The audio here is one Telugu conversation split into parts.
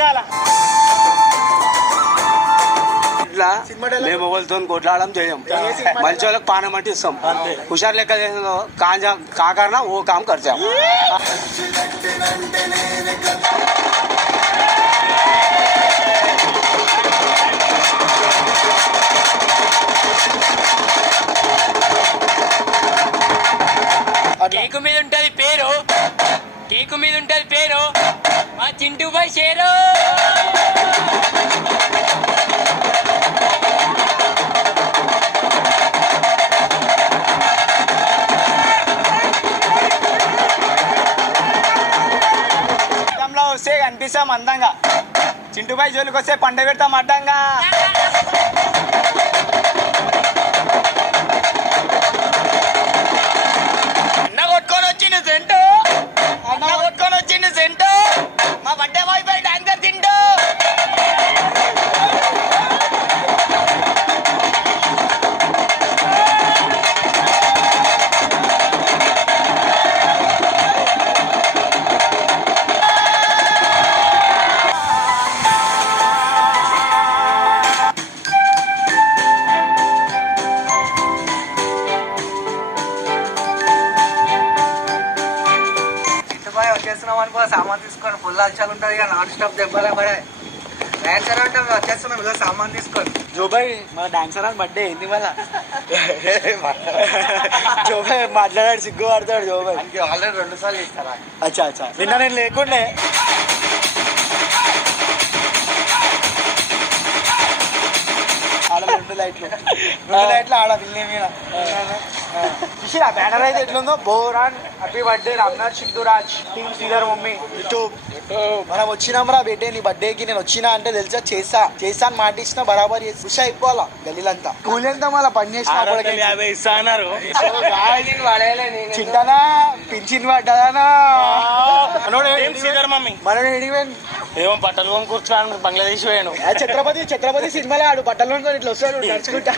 అడగాల. ఇట్లా మేము ఒకరితో కొట్లాడడం చేయం. మంచి వాళ్ళకి పానం అంటే ఇస్తాం. హుషారు లెక్క చేసిన కాకరణ ఓ కామ్ ఖర్చా. కేకు మీద ఉంటది పేరు, కేకు మీద ఉంటది పేరు మా చింటూ బాయ్ షేరు. వస్తే కనిపిస్తాం అందంగా, చింటూబాయి జోలికి వస్తే పండ పెడతాం అడ్డంగా. అన్న కొట్టుకొని వచ్చిండు సెంటు, అన్న కొట్టుకొని వచ్చిండు సెంటు, మా బర్త్డే బాయ్ పై డాన్సర్ తింటూ. వచ్చేస్తున్నాం అనుకో, సామాన్ తీసుకొని ఫుల్ అలచాలు ఉంటుంది. ఇక నాన్ స్టాప్ దెబ్బలే పడే డాన్సర్ అంటే మేము వచ్చేస్తున్నాం ఇలా సామాన్ తీసుకొని. జోబాయ్ మన డాన్సర్ అని బర్త్డే ఏంది మళ్ళా? జోబాయ్ మాట్లాడాడు, సిగ్గు పడతాడు జోబాయ్. ఆల్రెడీ 2 సార్లు ఇస్తారా? అచ్చా అచ్చా, నిన్న నేను లేకుండే. ఆడ 2 లైట్లు ఆడ బిల్లి మీద చూసి ఆ బ్యానర్ అయితే ఎట్లుందో. బోరాన్ happy birthday Ramnath Siddhuraj team Sridhar mummy YouTube. మనం వచ్చినాం రా బేటే, నీ బర్త్డేకి నేను వచ్చినా అంటే తెలుసా చేసా అని మాట ఇచ్చిన బరాబర్ చేసి ఖుషి అయిపోవాలా గల్లీలంతా. కూలి ఎంత మళ్ళీ పని చేసిన చింటనా పింఛన్ పడ్డదానా మనోడు ఎడిపోయింది. ఏమో బట్టలు కొని కూర్చోడానికి బంగ్లాదేశ్ పోయాను. ఛత్రపతి సినిమాలో ఆడు బట్టలు ఇట్లా వస్తాడు నడుచుకుంటా.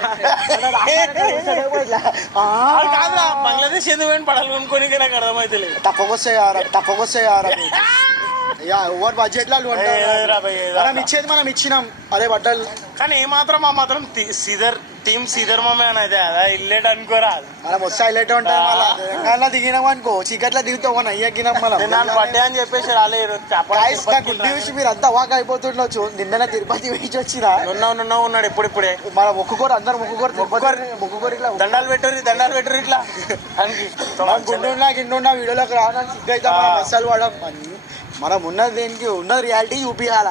బంగ్లాదేశ్ ఎందుకు పోయిన బట్టలు కొనుక్కొని నాకు అర్థమైతే లేదు. తప్పకొస్తాయి ఎవరు బడ్జెట్ లో మనం ఇచ్చేది మనం ఇచ్చినాం అదే బట్టలు. కానీ ఏమాత్రం ఆ మాత్రం టీమ్ సీదర్ మమ్మే అనేది అదా ఇల్లేట్ అనుకోరా. మనం వస్తే హైలైట్ ఉంటాం. మళ్ళీ తెలంగాణలో దిగినాం అనుకో, చీకట్లో దిగుతాం మనం అయ్యగినాం. మనం బర్త్డే అని చెప్పేసి రాలేదు. గుడ్ న్యూస్, మీరు అంతా వాక్ అయిపోతుండొచ్చు. నిన్న తిరుపతి వేసి వచ్చిన ఉన్నాడు ఇప్పుడిప్పుడే. మనం మొక్కుకోరు, అందరు మొక్కుకోరు ఇట్లా దండాలు పెట్టరు ఇట్లా గిన్నున్నా వీడియోలోకి రావడానికి సిగ్గు అయితే మనం అస్సలు పడం. మనం ఉన్నది దేనికి ఉన్నది రియాలిటీ చూపియాలి.